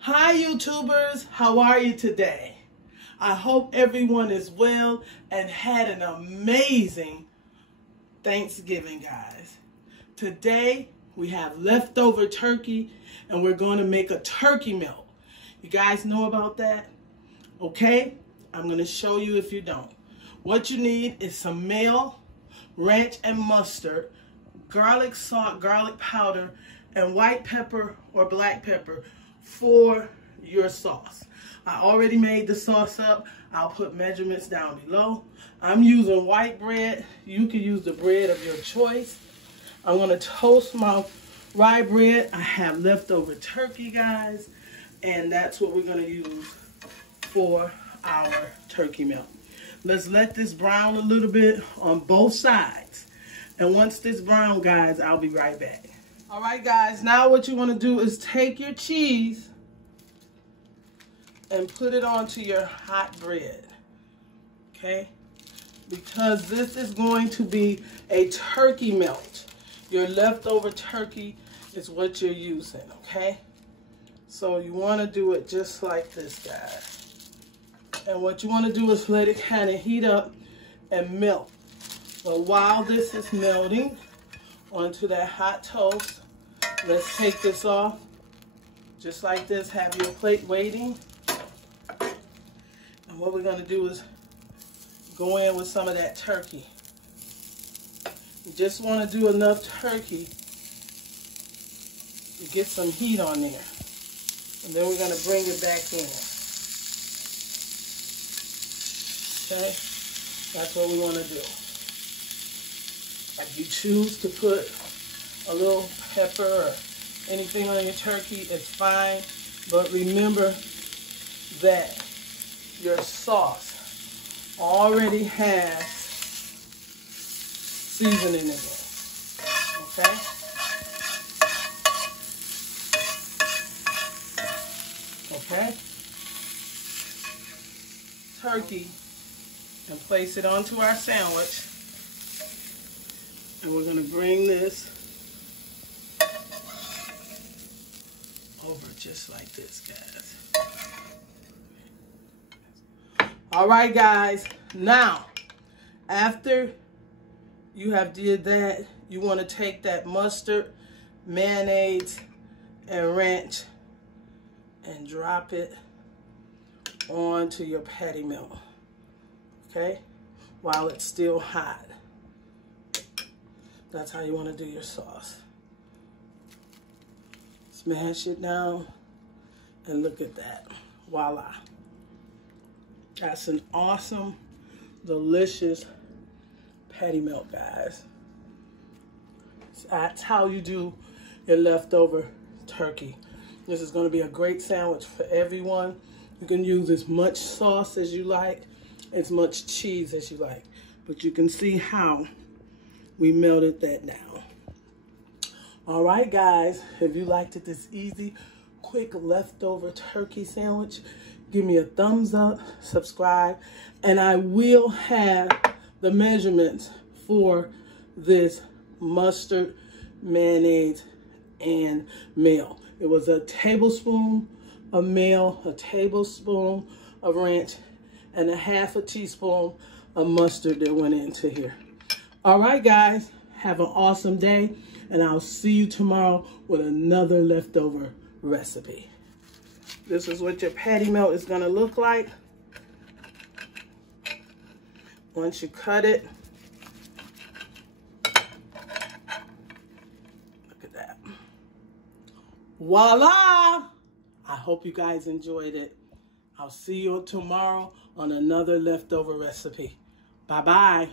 Hi YouTubers, how are you today? I hope everyone is well and had an amazing Thanksgiving, guys. Today we have leftover turkey and we're going to make a turkey melt. You guys know about that? Okay, I'm going to show you if you don't. What you need is some mayo, ranch and mustard, garlic salt, garlic powder, and white pepper or black pepper for your sauce. I already made the sauce up. I'll put measurements down below. I'm using white bread. You can use the bread of your choice. I'm going to toast my rye bread. I have leftover turkey, guys, and that's what we're going to use for our turkey melt. Let's let this brown a little bit on both sides. And once this brown, guys, I'll be right back. All right, guys, now what you want to do is take your cheese and put it onto your hot bread, okay? Because this is going to be a turkey melt. Your leftover turkey is what you're using, okay? So you want to do it just like this, guys. And what you want to do is let it kind of heat up and melt. But while this is melting onto that hot toast, let's take this off. Just like this, have your plate waiting. And what we're going to do is go in with some of that turkey. You just want to do enough turkey to get some heat on there. And then we're going to bring it back in. Okay? That's what we want to do. If you choose to put a little pepper or anything on your turkey, it's fine. But remember that your sauce already has seasoning in it. Okay? Okay? Turkey, and place it onto our sandwich. And we're going to bring this over just like this, guys. All right, guys. Now, after you have did that, you want to take that mustard, mayonnaise, and ranch and drop it onto your patty melt, okay? While it's still hot. That's how you want to do your sauce. Smash it down, and look at that. Voila. That's an awesome, delicious patty melt, guys. That's how you do your leftover turkey. This is going to be a great sandwich for everyone. You can use as much sauce as you like, as much cheese as you like. But you can see how we melted that down. All right, guys, if you liked it this easy, quick leftover turkey sandwich, give me a thumbs up, subscribe, and I will have the measurements for this mustard, mayonnaise, and mayo. It was a tablespoon of mayo, a tablespoon of ranch, and a half a teaspoon of mustard that went into here. All right, guys, have an awesome day, and I'll see you tomorrow with another leftover recipe. This is what your patty melt is going to look like once you cut it. Look at that. Voila! I hope you guys enjoyed it. I'll see you tomorrow on another leftover recipe. Bye-bye.